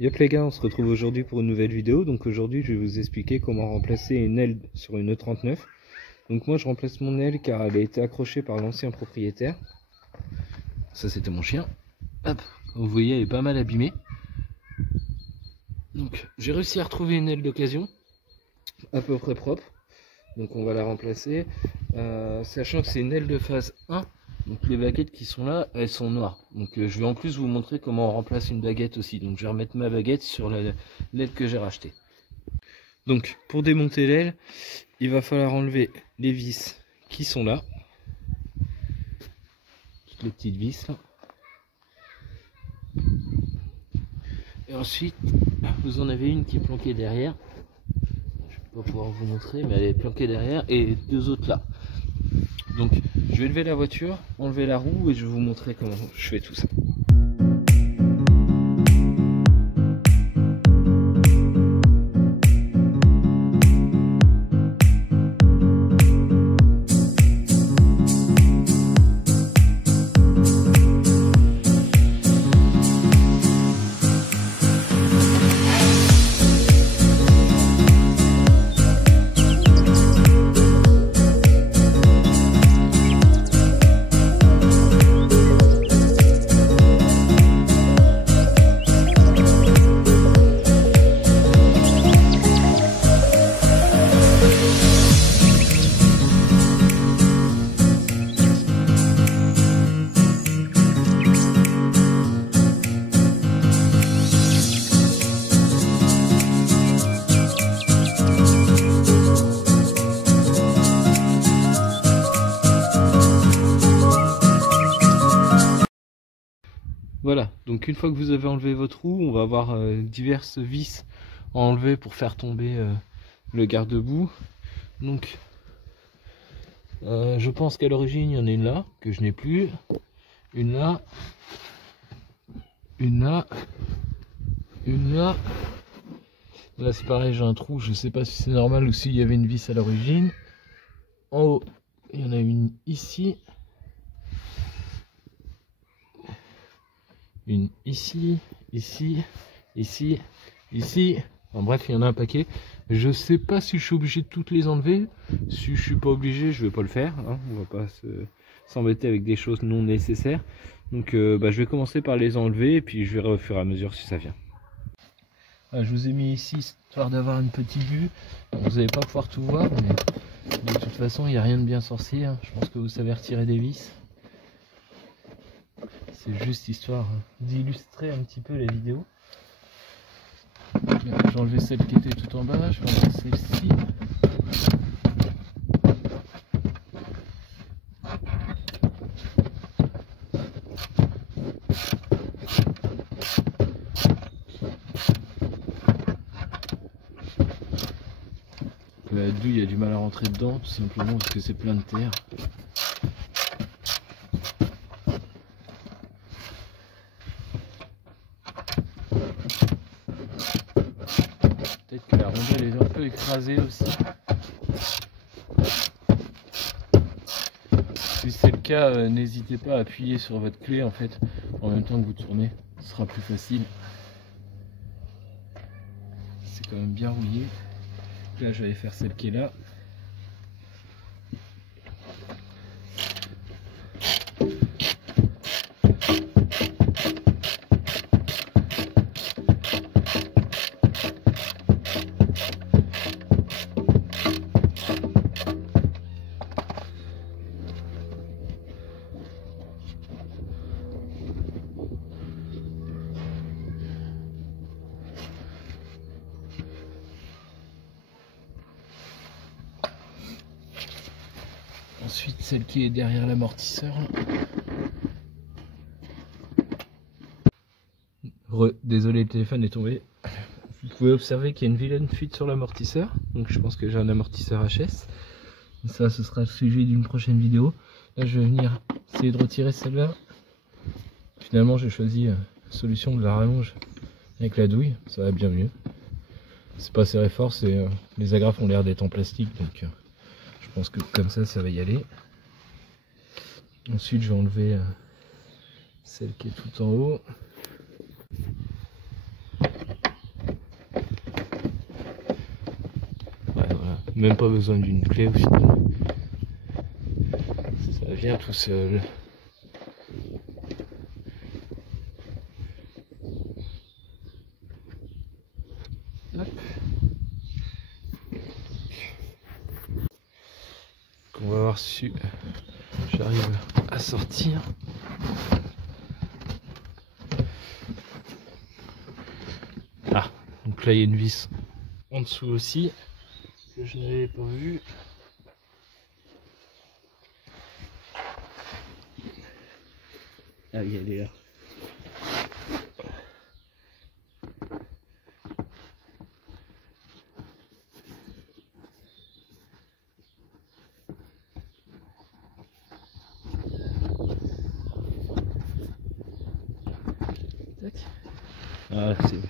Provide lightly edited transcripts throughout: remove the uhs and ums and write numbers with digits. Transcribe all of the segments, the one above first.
Yop les gars, on se retrouve aujourd'hui pour une nouvelle vidéo. Donc aujourd'hui je vais vous expliquer comment remplacer une aile sur une E39. Donc moi je remplace mon aile car elle a été accrochée par l'ancien propriétaire. Ça c'était mon chien. Hop, vous voyez elle est pas mal abîmée. Donc j'ai réussi à retrouver une aile d'occasion, à peu près propre. Donc on va la remplacer, sachant que c'est une aile de phase 1. Donc les baguettes qui sont là, elles sont noires. Donc je vais en plus vous montrer comment on remplace une baguette aussi. Donc je vais remettre ma baguette sur l'aile que j'ai rachetée. Donc pour démonter l'aile, il va falloir enlever les vis qui sont là. Toutes les petites vis là. Et ensuite, vous en avez une qui est planquée derrière. Je ne vais pas pouvoir vous montrer, mais elle est planquée derrière. Et deux autres là. Donc je vais lever la voiture, enlever la roue et je vais vous montrer comment je fais tout ça. Voilà, donc une fois que vous avez enlevé votre roue, on va avoir diverses vis à enlever pour faire tomber le garde-boue. Donc je pense qu'à l'origine il y en a une là, que je n'ai plus, une là, une là, une là. Là c'est pareil, j'ai un trou, je sais pas si c'est normal ou s'il y avait une vis à l'origine. En haut, il y en a une ici. Une ici, ici, ici, ici. En bref, il y en a un paquet. Je sais pas si je suis obligé de toutes les enlever. Si je suis pas obligé, je vais pas le faire. Hein. On va pas s'embêter avec des choses non nécessaires. Donc je vais commencer par les enlever et puis je verrai au fur et à mesure si ça vient. Je vous ai mis ici histoire d'avoir une petite vue. Vous n'allez pas pouvoir tout voir, mais de toute façon, il n'y a rien de bien sorcier. Hein. Je pense que vous savez retirer des vis. C'est juste histoire d'illustrer un petit peu la vidéo. J'ai enlevé celle qui était tout en bas, je vais enlever celle-ci. La douille a du mal à rentrer dedans, tout simplement parce que c'est plein de terre. Peut-être que la rondelle est un peu écrasée aussi. Si c'est le cas, n'hésitez pas à appuyer sur votre clé en fait en même temps que vous tournez, ce sera plus facile. C'est quand même bien rouillé. Là je vais faire celle qui est là. Ensuite celle qui est derrière l'amortisseur. Désolé, le téléphone est tombé. Vous pouvez observer qu'il y a une vilaine fuite sur l'amortisseur. Donc je pense que j'ai un amortisseur HS. Ça, ce sera le sujet d'une prochaine vidéo. Là je vais venir essayer de retirer celle-là. Finalement j'ai choisi la solution de la rallonge avec la douille. Ça va bien mieux. C'est pas serré fort, les agrafes ont l'air d'être en plastique. Donc je pense que comme ça va y aller. Ensuite je vais enlever celle qui est tout en haut. Même pas besoin d'une clé au final. Ça vient tout seul. Hop. On va voir si j'arrive à sortir. Ah, donc là il y a une vis en dessous aussi que je n'avais pas vu. Ah oui, elle est là. Ah, c'est bon.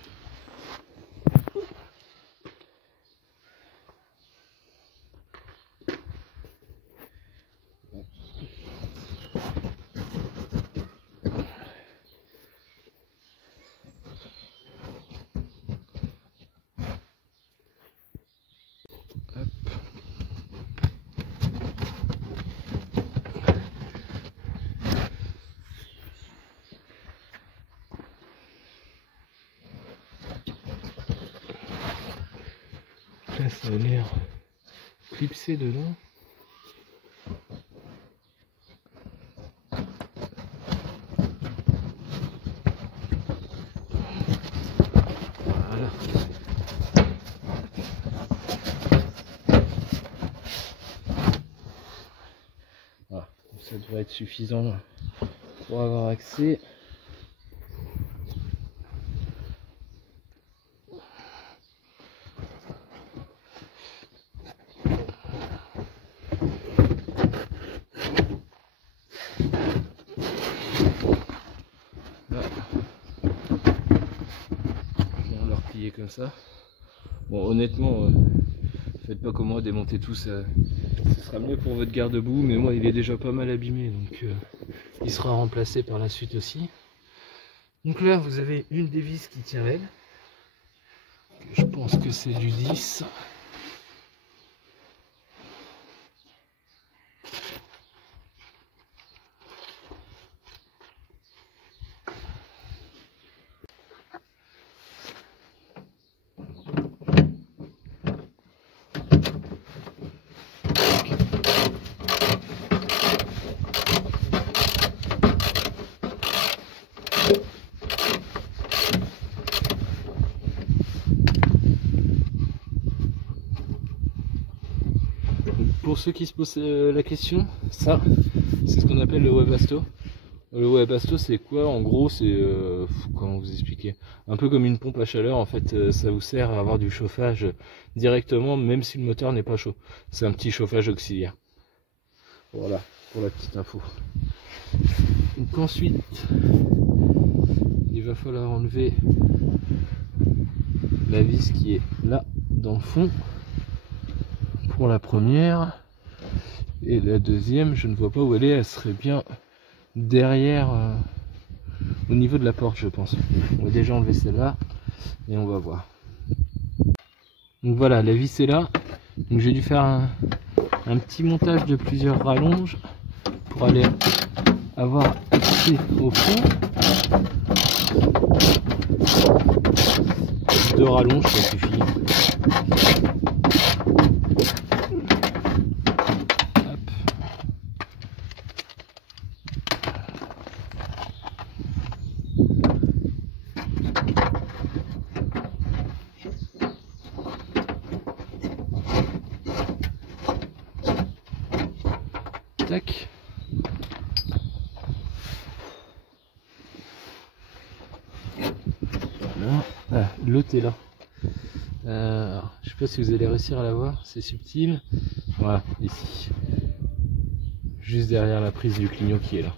Là, ça a l'air clipsé dedans. Voilà. Voilà. Ça devrait être suffisant pour avoir accès. Comme ça. Bon, honnêtement, faites pas comme moi, démontez tout ça. Ce sera mieux pour votre garde-boue, mais moi il est déjà pas mal abîmé, donc il sera remplacé par la suite aussi. Donc là vous avez une des vis qui tient elle. Je pense que c'est du 10. Pour ceux qui se posent la question, ça c'est ce qu'on appelle le Webasto. Le Webasto c'est quoi? En gros c'est, comment vous expliquer, un peu comme une pompe à chaleur en fait, ça vous sert à avoir du chauffage directement même si le moteur n'est pas chaud. C'est un petit chauffage auxiliaire. Voilà pour la petite info. Donc ensuite il va falloir enlever la vis qui est là dans le fond. Pour la première, et la deuxième je ne vois pas où elle est, elle serait bien derrière au niveau de la porte je pense. On va déjà enlever celle-là et on va voir. Donc voilà, la vis est là, donc j'ai dû faire un petit montage de plusieurs rallonges pour aller avoir accès au fond. 2 rallonges ça suffit. Tac. Voilà. Ah, l'autre est là. Je sais pas si vous allez réussir à la voir, c'est subtil. Voilà, ici. Juste derrière la prise du clignot qui est là.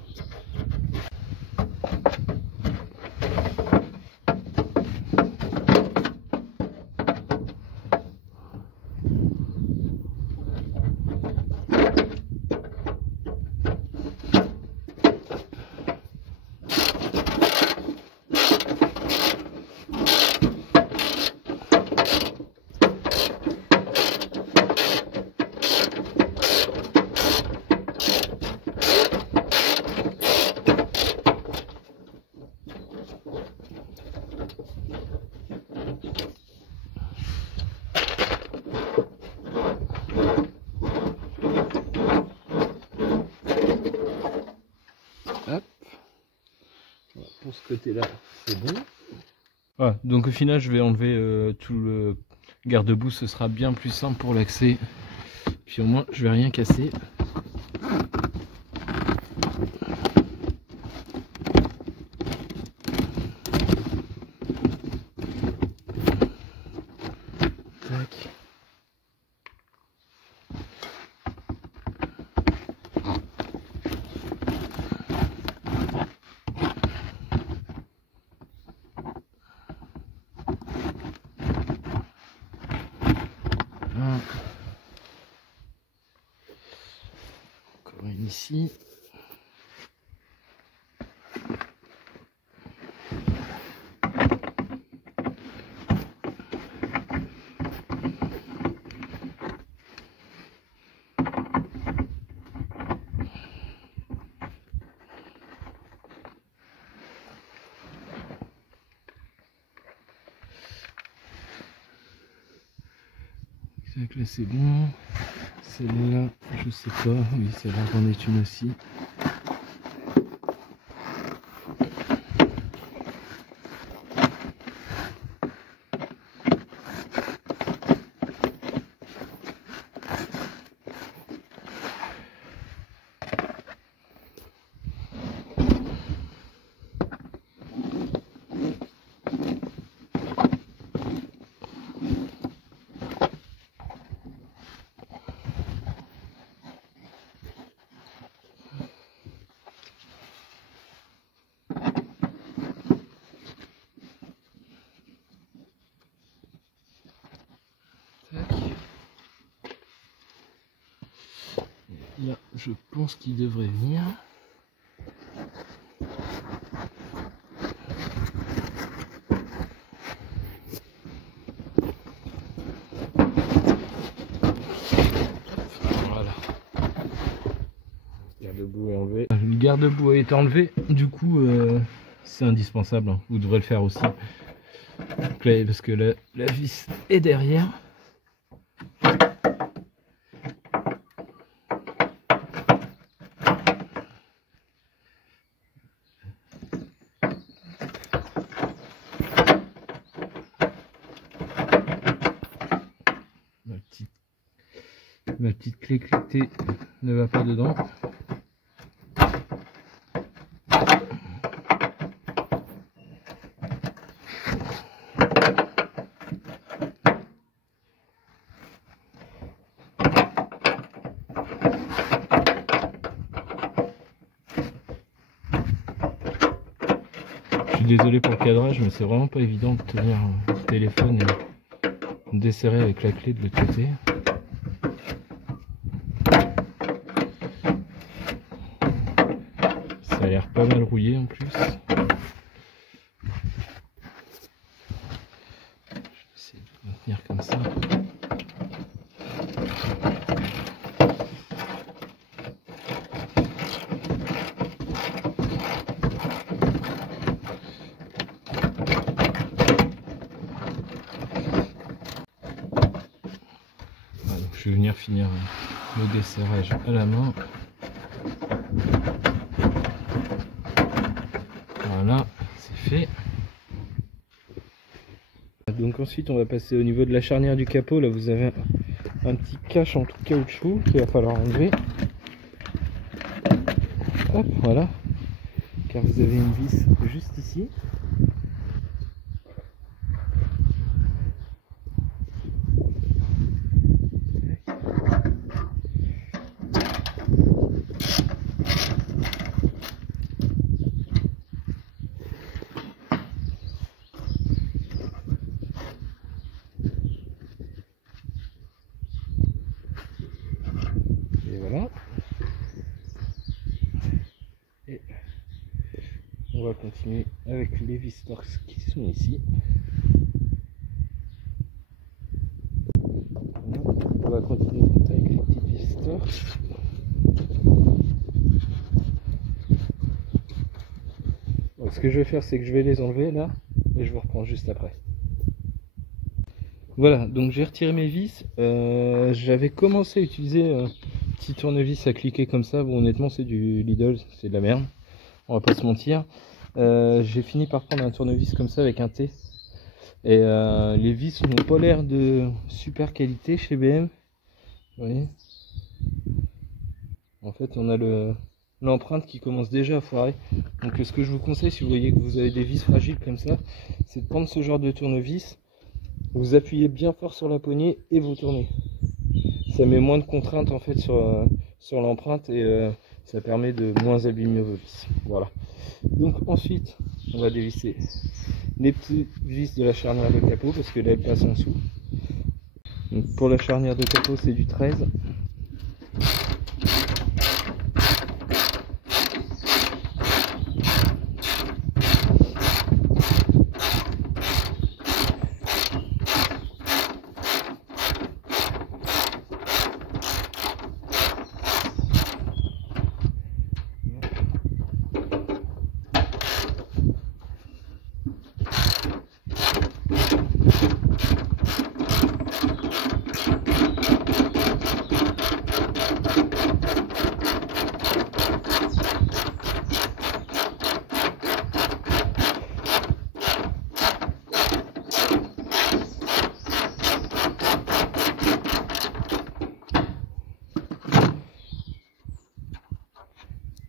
Hop. Pour ce côté-là, c'est bon. Voilà, donc au final, je vais enlever tout le garde-boue, ce sera bien plus simple pour l'accès. Puis au moins, je vais rien casser. Tac. Encore une ici. Donc là c'est bon. Celle-là, je sais pas. Oui, celle-là j'en ai une aussi. Là, je pense qu'il devrait venir. Voilà. Le garde-boue est enlevé. Le garde-boue est enlevé. Du coup, c'est indispensable. Hein. Vous devrez le faire aussi. Donc là, parce que la vis est derrière. Ma petite clé cliquetée ne va pas dedans. Je suis désolé pour le cadrage, mais c'est vraiment pas évident de tenir le téléphone et de desserrer avec la clé de l'autre côté. Ça a l'air pas mal rouillé en plus. Je vais essayer de le maintenir comme ça. Voilà, donc je vais venir finir le desserrage à la main. Voilà, c'est fait. Donc ensuite on va passer au niveau de la charnière du capot. Là vous avez un petit cache en tout caoutchouc qu'il va falloir enlever. Hop, voilà. Car vous avez une vis juste ici. Et voilà. Et on va continuer avec les vis torx qui sont ici. Voilà. On va continuer avec les petites vis torx. Bon, ce que je vais faire, c'est que je vais les enlever là. et je vous reprends juste après. Voilà, donc j'ai retiré mes vis. J'avais commencé à utiliser un petit tournevis à cliquer comme ça. Bon, honnêtement, c'est du Lidl, c'est de la merde. On va pas se mentir. J'ai fini par prendre un tournevis comme ça avec un T. Et les vis n'ont pas l'air de super qualité chez BM. Vous voyez, en fait, on a l'empreinte qui commence déjà à foirer. Donc ce que je vous conseille, si vous voyez que vous avez des vis fragiles comme ça, c'est de prendre ce genre de tournevis. Vous appuyez bien fort sur la poignée et vous tournez. Ça met moins de contraintes en fait sur l'empreinte et ça permet de moins abîmer vos vis. Voilà. Donc ensuite, on va dévisser les petits vis de la charnière de capot parce que là elle passe en dessous. Donc pour la charnière de capot, c'est du 13.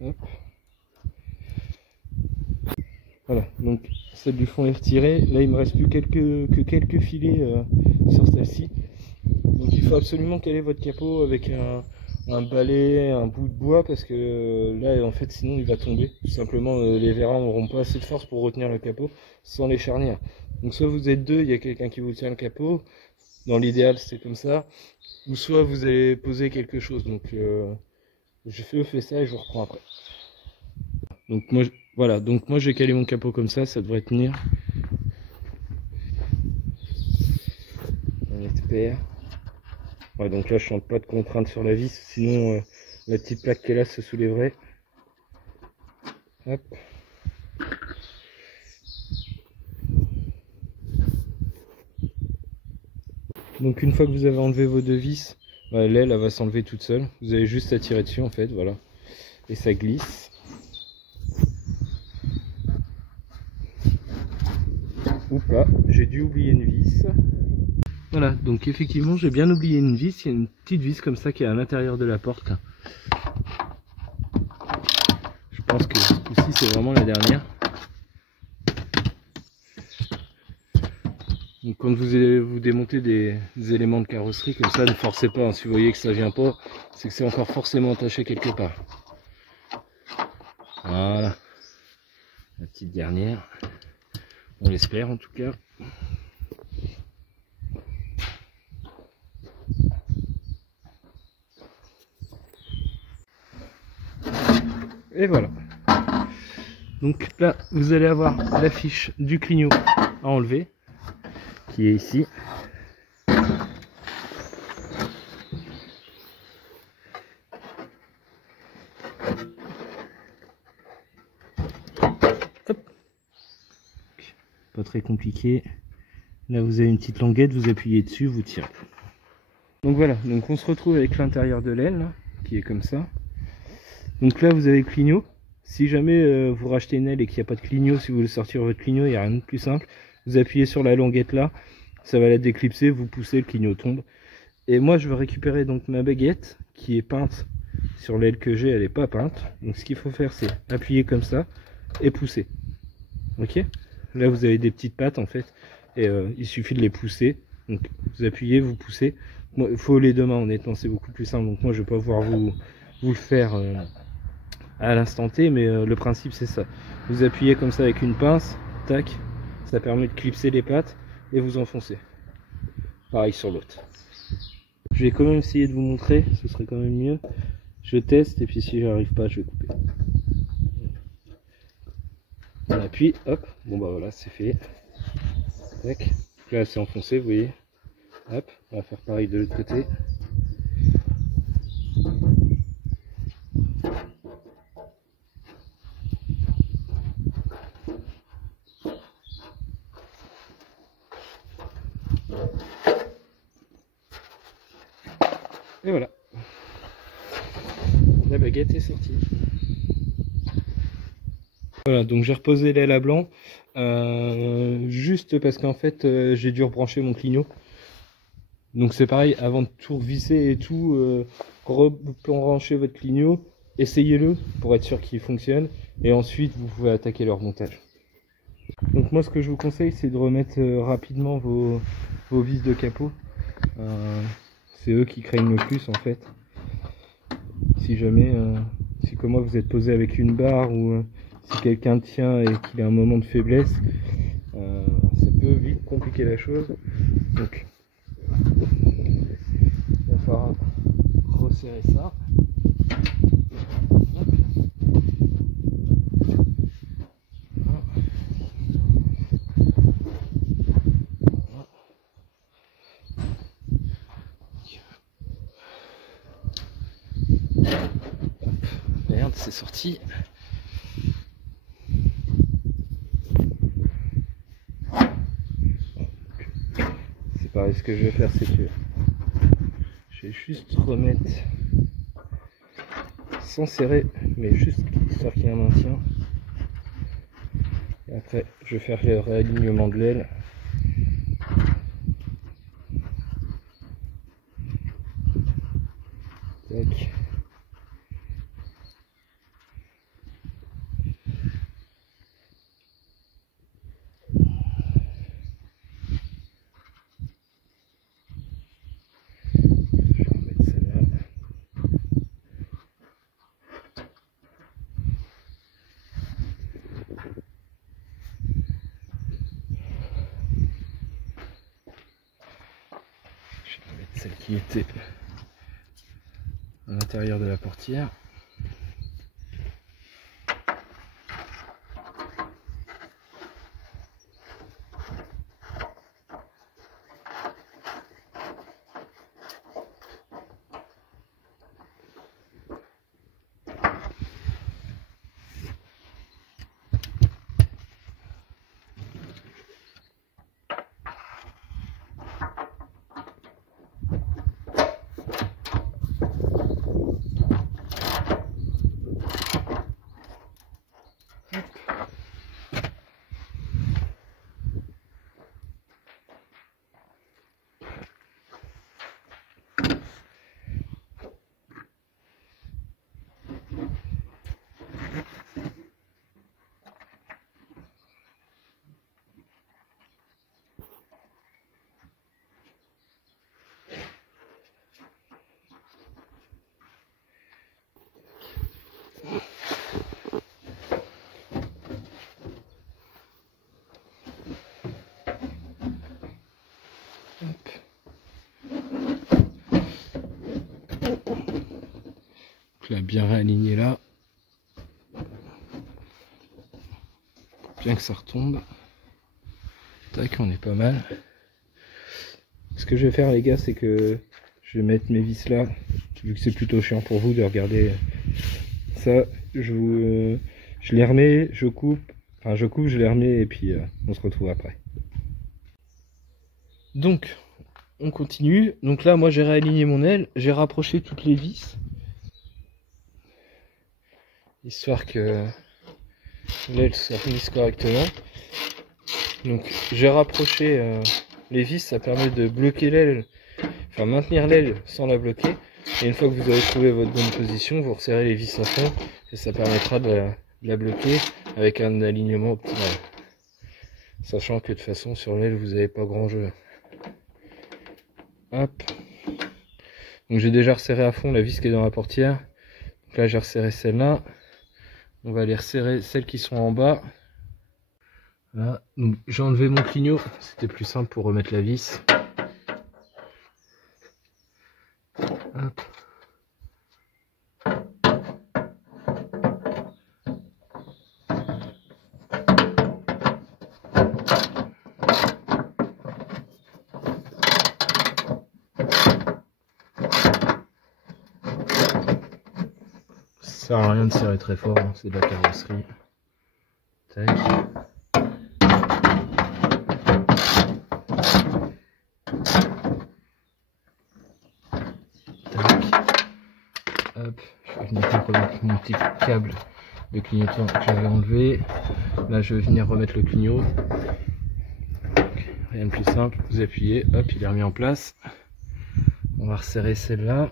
Hop. Voilà, donc celle du fond est retirée. Là, il me reste plus que quelques filets sur celle-ci. Donc il faut absolument caler votre capot avec un balai, un bout de bois, parce que là, en fait, sinon il va tomber. Tout simplement, les vérins n'auront pas assez de force pour retenir le capot sans les charnières. Donc soit vous êtes deux, il y a quelqu'un qui vous tient le capot. Dans l'idéal, c'est comme ça. Ou soit vous allez poser quelque chose. Donc je fais ça et je vous reprends après. Donc moi, voilà, donc moi j'ai calé mon capot comme ça devrait tenir. On espère. Ouais, donc là je sens pas de contrainte sur la vis, sinon la petite plaque qui est là se soulèverait. Hop. Donc une fois que vous avez enlevé vos deux vis, bah, l'aile va s'enlever toute seule. Vous avez juste à tirer dessus en fait, voilà. Et ça glisse. Ou pas, j'ai dû oublier une vis. Voilà, donc effectivement j'ai bien oublié une vis. Il y a une petite vis comme ça qui est à l'intérieur de la porte. Je pense que ici c'est vraiment la dernière. Donc quand vous démontez des éléments de carrosserie comme ça, ne forcez pas, hein. Si vous voyez que ça vient pas, c'est que c'est encore forcément attaché quelque part. Voilà, la petite dernière, on l'espère en tout cas. Et voilà. Donc là, vous allez avoir la fiche du clignot à enlever, qui est ici. Hop. Pas très compliqué. Là, vous avez une petite languette, vous appuyez dessus, vous tirez. Donc voilà, donc on se retrouve avec l'intérieur de l'aile, qui est comme ça. Donc là, vous avez le clignot. Si jamais vous rachetez une aile et qu'il n'y a pas de clignot, si vous voulez sortir votre clignot, il n'y a rien de plus simple. Vous appuyez sur la languette là, ça va la déclipser, vous poussez, le clignot tombe. Et moi, je veux récupérer donc ma baguette qui est peinte sur l'aile que j'ai, elle n'est pas peinte. Donc ce qu'il faut faire, c'est appuyer comme ça et pousser. Ok? Là, vous avez des petites pattes en fait, et il suffit de les pousser. Donc vous appuyez, vous poussez. Il faut les deux mains, honnêtement, c'est beaucoup plus simple. Donc moi, je vais pas pouvoir vous le faire à l'instant T, mais le principe c'est ça. Vous appuyez comme ça avec une pince, tac, ça permet de clipser les pattes et vous enfoncez. Pareil sur l'autre. Je vais quand même essayer de vous montrer, ce serait quand même mieux. Je teste et puis si j'arrive pas, je vais couper. On appuie, hop, bon bah voilà, c'est fait. Tac, là c'est enfoncé, vous voyez. Hop, on va faire pareil de l'autre côté. Et voilà. La baguette est sortie. Voilà, donc j'ai reposé l'aile à blanc. Juste parce qu'en fait, j'ai dû rebrancher mon clignot. Donc c'est pareil, avant de tout revisser et tout, rebrancher votre clignot, essayez-le pour être sûr qu'il fonctionne. Et ensuite, vous pouvez attaquer le remontage. Donc moi, ce que je vous conseille, c'est de remettre rapidement vos vis de capot. C'est eux qui craignent le plus en fait. Si jamais, si comme moi vous êtes posé avec une barre ou si quelqu'un tient et qu'il a un moment de faiblesse, ça peut vite compliquer la chose. Donc il va falloir resserrer ça. Merde, c'est sorti. C'est pareil, ce que je vais faire, c'est que je vais juste remettre sans serrer, mais juste histoire qu'il y ait un maintien. Et après, je vais faire le réalignement de l'aile. Tac. Celle qui était à l'intérieur de la portière. Je l'ai bien réaligné là. Bien que ça retombe. Tac, on est pas mal. Ce que je vais faire les gars, c'est que je vais mettre mes vis là. Vu que c'est plutôt chiant pour vous de regarder ça, je les remets, je coupe, je les remets et puis on se retrouve après. Donc, on continue. Donc là, moi j'ai réaligné mon aile, j'ai rapproché toutes les vis. Histoire que l'aile soit mise correctement. Donc j'ai rapproché les vis, ça permet de bloquer l'aile, enfin maintenir l'aile sans la bloquer. Et une fois que vous avez trouvé votre bonne position, vous resserrez les vis à fond et ça permettra de la bloquer avec un alignement optimal. Sachant que de toute façon sur l'aile vous n'avez pas grand jeu. Hop. Donc j'ai déjà resserré à fond la vis qui est dans la portière. Donc là j'ai resserré celle-là. On va aller resserrer celles qui sont en bas. Voilà. Donc j'ai enlevé mon clignot, c'était plus simple pour remettre la vis. Hop. Ça sert à rien de serrer très fort, hein, c'est de la carrosserie. Tac. Tac. maintenant remettre mon petit câble de clignotant que j'avais enlevé. Là je vais venir remettre le clignot. Rien de plus simple, vous appuyez, hop, il est remis en place. On va resserrer celle-là.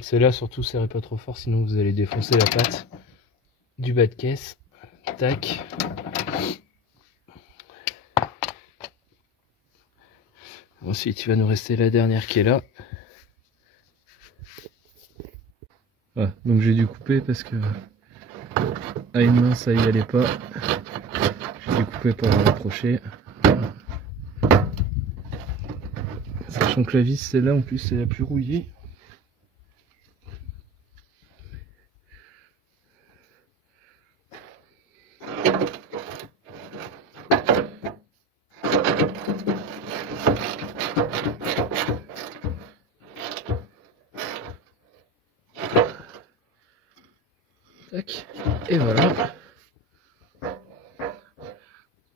Celle-là surtout serrez pas trop fort, sinon vous allez défoncer la patte du bas de caisse. Tac. Ensuite il va nous rester la dernière qui est là. Voilà, donc j'ai dû couper parce que à une main ça y allait pas. J'ai dû couper pour la rapprocher. Sachant que la vis celle-là en plus c'est la plus rouillée. Tac. Et voilà.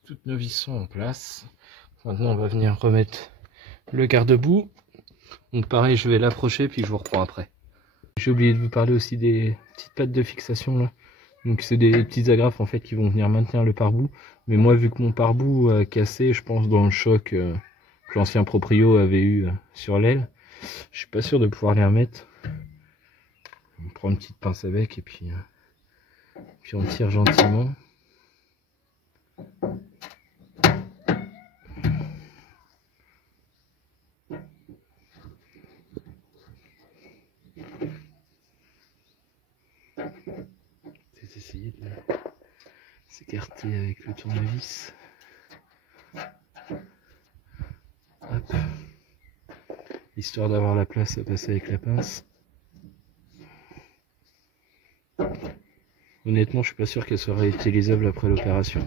Toutes nos vis sont en place. Maintenant on va venir remettre le garde-boue. Donc pareil, je vais l'approcher puis je vous reprends après. J'ai oublié de vous parler aussi des petites pattes de fixation là. Donc c'est des petites agrafes en fait qui vont venir maintenir le pare-boue. Mais moi vu que mon pare-boue a cassé, je pense dans le choc que l'ancien proprio avait eu sur l'aile, je suis pas sûr de pouvoir les remettre. On prend une petite pince avec et puis on tire gentiment. Essayer de s'écarter avec le tournevis. Hop. Histoire d'avoir la place à passer avec la pince. Honnêtement, je suis pas sûr qu'elle soit réutilisable après l'opération.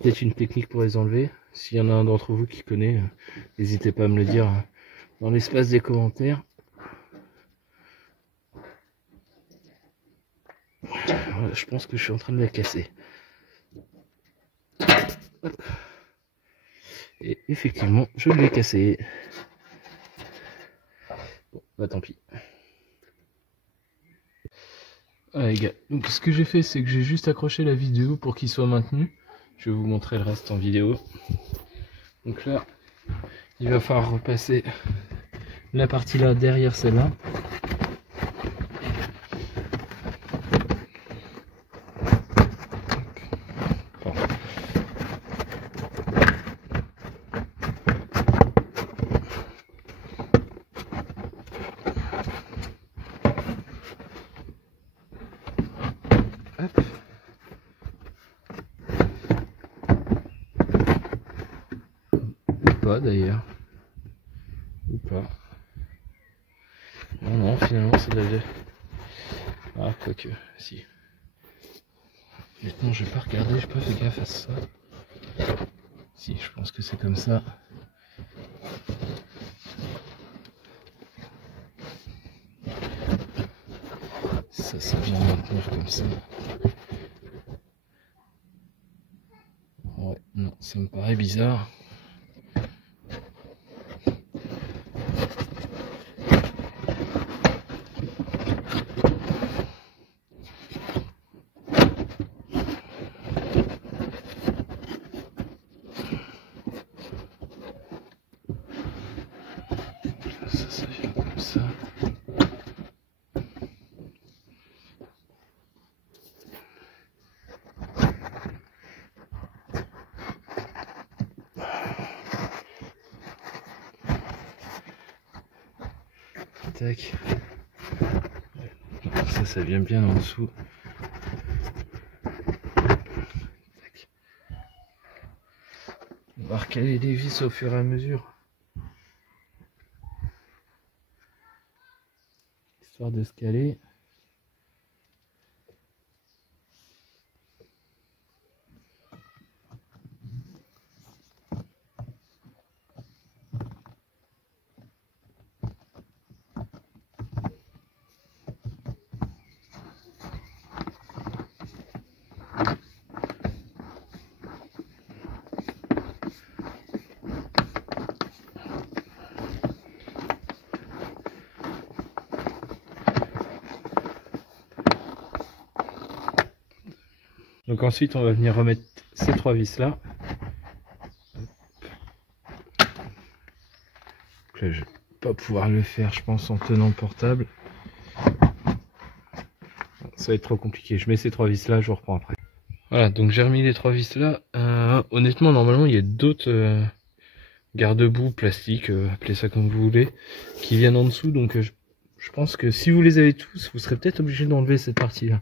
Peut-être une technique pour les enlever. S'il y en a un d'entre vous qui connaît, n'hésitez pas à me le dire dans l'espace des commentaires. Voilà, je pense que je suis en train de la casser. Hop. Et effectivement, je l'ai cassé. Bon, bah tant pis. Ah les gars, donc ce que j'ai fait, c'est que j'ai juste accroché la vidéo pour qu'il soit maintenu. Je vais vous montrer le reste en vidéo. Donc là, il va falloir repasser la partie là derrière celle-là. Hop. Ou pas d'ailleurs. Ou pas. Non, non, finalement c'est de la... Ah, quoique, si. Maintenant, je vais pas regarder, j'ai pas fait gaffe à ça. Si, je pense que c'est comme ça. Ça vient maintenir comme ça. Ouais, non, ça me paraît bizarre. Ça vient comme ça. Tac. Ça vient bien en dessous. Tac. va recaler les vis au fur et à mesure. Histoire de se caler. Donc ensuite on va venir remettre ces 3 vis là. Donc là je vais pas pouvoir le faire je pense en tenant le portable. Ça va être trop compliqué. Je mets ces 3 vis là, je reprends après. Voilà, donc j'ai remis les 3 vis là. Honnêtement normalement il y a d'autres garde-boue plastiques, appelez ça comme vous voulez, qui viennent en dessous. Donc je pense que si vous les avez tous, vous serez peut-être obligé d'enlever cette partie là.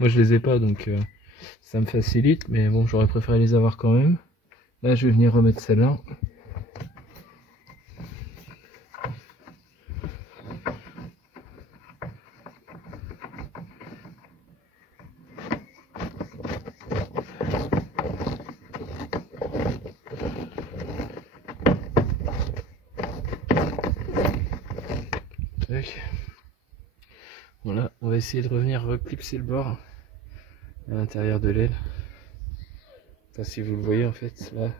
Moi je les ai pas donc ça me facilite, mais bon j'aurais préféré les avoir quand même. Là je vais venir remettre celle-là. Voilà, on va essayer de revenir reclipser le bord à l'intérieur de l'aile. Enfin, si vous le voyez en fait, là,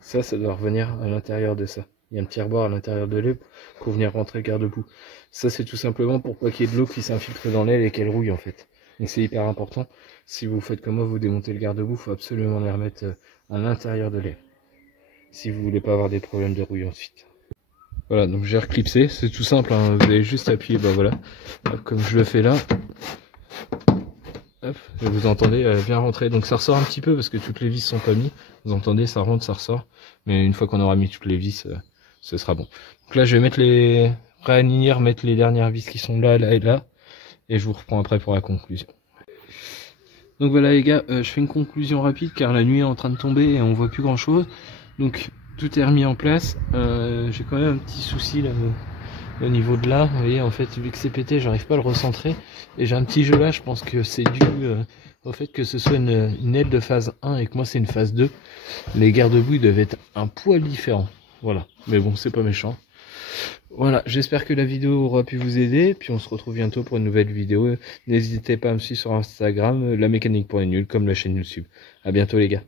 ça doit revenir à l'intérieur de ça. Il y a un petit rebord à l'intérieur de l'aile pour venir rentrer le garde-boue. Ça c'est tout simplement pour pas qu'il y ait de l'eau qui s'infiltre dans l'aile et qu'elle rouille en fait. Donc c'est hyper important. Si vous faites comme moi, vous démontez le garde-boue, il faut absolument les remettre à l'intérieur de l'aile. Si vous voulez pas avoir des problèmes de rouille ensuite. Voilà, donc j'ai reclipsé, c'est tout simple, hein. Vous allez juste appuyer, bah voilà, comme je le fais là. Hop, et vous entendez, elle vient rentrer, donc ça ressort un petit peu parce que toutes les vis sont pas mises. Vous entendez, ça rentre, ça ressort, mais une fois qu'on aura mis toutes les vis, ce sera bon. Donc là, je vais mettre réaligner, remettre les dernières vis qui sont là, là et là, et je vous reprends après pour la conclusion. Donc voilà les gars, je fais une conclusion rapide car la nuit est en train de tomber et on voit plus grand chose. Donc tout est remis en place. J'ai quand même un petit souci là au niveau de là. Vous voyez, en fait, vu que c'est pété, j'arrive pas à le recentrer. Et j'ai un petit jeu là, je pense que c'est dû au fait que ce soit une aile de phase 1 et que moi c'est une phase 2. Les garde-boue devaient être un poil différents. Voilà, mais bon, c'est pas méchant. Voilà, j'espère que la vidéo aura pu vous aider. Puis on se retrouve bientôt pour une nouvelle vidéo. N'hésitez pas à me suivre sur Instagram, la mécanique pour les nuls, comme la chaîne YouTube. À bientôt les gars.